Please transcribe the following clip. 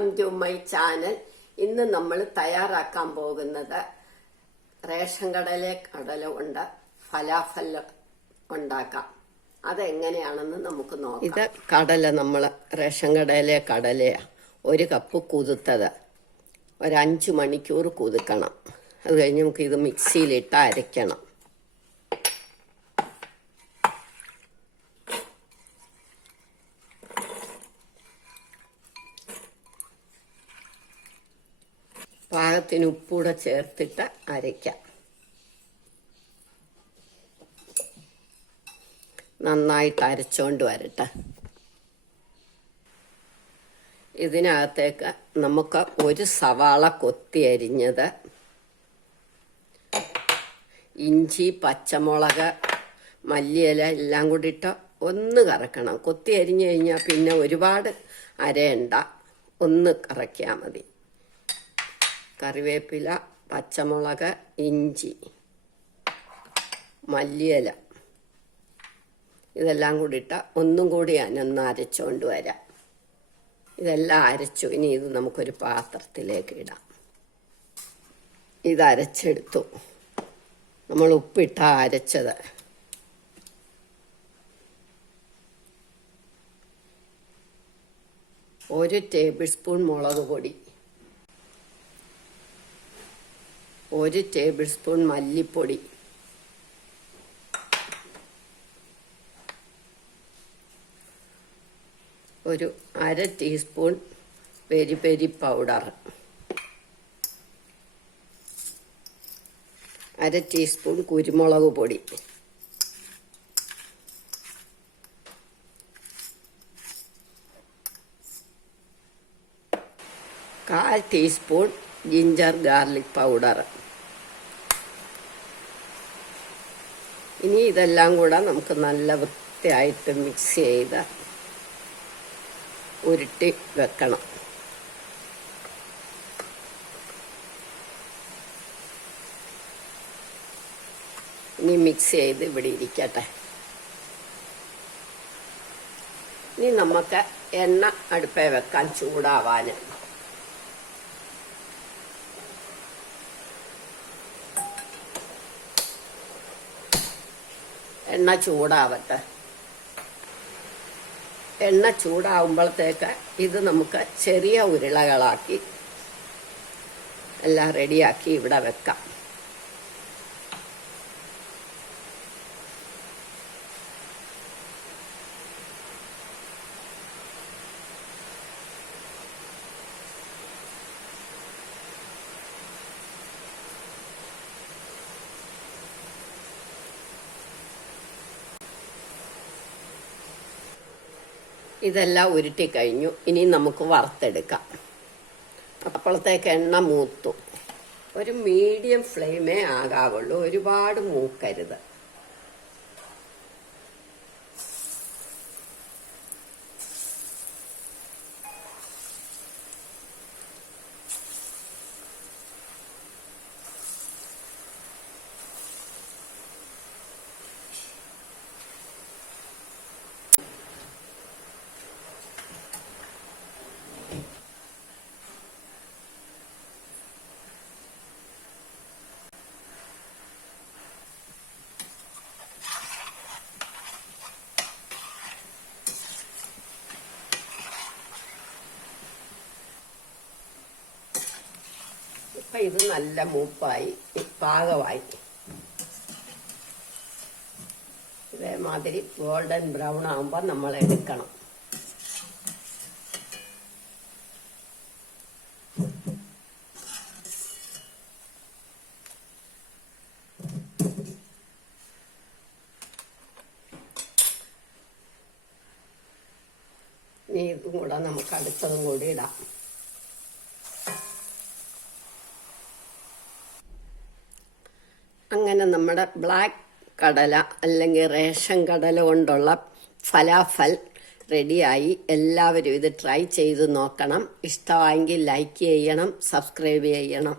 Welcome to my channel. ഇന്ന് നമ്മൾ തയ്യാറാക്കാൻ പോകുന്നത് റേഷൻ കടല കൊണ്ട് ഫലാഫൽ ഉണ്ടാക്കാം. അതെങ്ങനെയാണെന്ന് നമുക്ക് നോക്കാം. ഇത് കടല, നമ്മൾ റേഷൻ കടയിലെ കടലയാണ്. 1 കപ്പ് കുതിർത്തത്, ഒരു 5 മണിക്കൂർ കുതിർക്കണം. അത് കഴിഞ്ഞ് നമുക്ക് ഇത് മിക്സിയിലിട്ട് അരയ്ക്കണം. പാകത്തിന് ഉപ്പൂടെ ചേർത്തിട്ട് അരയ്ക്കാം. നന്നായിട്ട് അരച്ചോണ്ട് വരട്ടെ. ഇതിനകത്തേക്ക് നമുക്ക് 1 സവാള കൊത്തി അരിഞ്ഞത്, ഇഞ്ചി, പച്ചമുളക്, മല്ലിയില എല്ലാം കൂടി ഇട്ട് ഒന്ന് കറക്കണം. കൊത്തി അരിഞ്ഞു കഴിഞ്ഞാൽ പിന്നെ ഒരുപാട് അരയണ്ട, ഒന്ന് കറക്കിയാൽ മതി. കറിവേപ്പില, പച്ചമുളക്, ഇഞ്ചി, മല്ലിയില ഇതെല്ലാം കൂടി ഇട്ട് ഒന്നും കൂടി ഞാനൊന്ന് അരച്ചുകൊണ്ട് വരാം. ഇതെല്ലാം അരച്ചു. ഇനി ഇത് നമുക്കൊരു പാത്രത്തിലേക്ക് ഇടാം. ഇത് അരച്ചെടുത്തു. നമ്മൾ ഉപ്പിട്ട അരച്ചത്. ഒരു ടേബിൾ സ്പൂൺ മുളക് പൊടി, 1 ടേബിൾ സ്പൂൺ മല്ലിപ്പൊടി, 1/2 teaspoon peri peri powder, 1/2 teaspoon കുരുമുളക് പൊടി, 1/4 ടീസ്പൂൺ ജിഞ്ചർ ഗാർലിക് പൗഡർ. ഇനി ഇതെല്ലാം കൂടെ നമുക്ക് നല്ല വൃത്തിയായിട്ട് മിക്സ് ചെയ്ത് ഉരുട്ടി വെക്കണം. ഇനി മിക്സ് ചെയ്ത് ഇവിടെ ഇരിക്കട്ടെ. ഇനി നമുക്ക് എണ്ണ അടുപ്പേ വെക്കാൻ, ചൂടാവാൻ. എണ്ണ ചൂടാവട്ടെ. എണ്ണ ചൂടാവുമ്പോഴത്തേക്ക് ഇത് നമുക്ക് ചെറിയ ഉരുളകളാക്കി എല്ലാം റെഡിയാക്കി ഇവിടെ വെക്കാം. ഇതെല്ലാം ഉരുട്ടി കഴിഞ്ഞു. ഇനി നമുക്ക് വറുത്തെടുക്കാം. അപ്പോഴത്തേക്ക് എണ്ണ മൂത്തു. ഒരു മീഡിയം ഫ്ലെയിമേ ആകാവുള്ളൂ, ഒരുപാട് മൂക്കരുത്. അപ്പം ഇത് നല്ല മൂപ്പായി, പാകമായി. ഇതേമാതിരി ഗോൾഡൻ ബ്രൗൺ ആകുമ്പോൾ നമ്മൾ എടുക്കണം. ഇനി ഇതും കൂടെ നമുക്ക് അടുത്തതും കൂടി ഇടാം. അങ്ങനെ നമ്മുടെ ബ്ലാക്ക് കടല അല്ലെങ്കിൽ റേഷൻ കടല കൊണ്ടുള്ള ഫലാഫൽ റെഡിയായി. എല്ലാവരും ഇത് ട്രൈ ചെയ്ത് നോക്കണം. ഇഷ്ടമായെങ്കിൽ ലൈക്ക് ചെയ്യണം, സബ്സ്ക്രൈബ് ചെയ്യണം.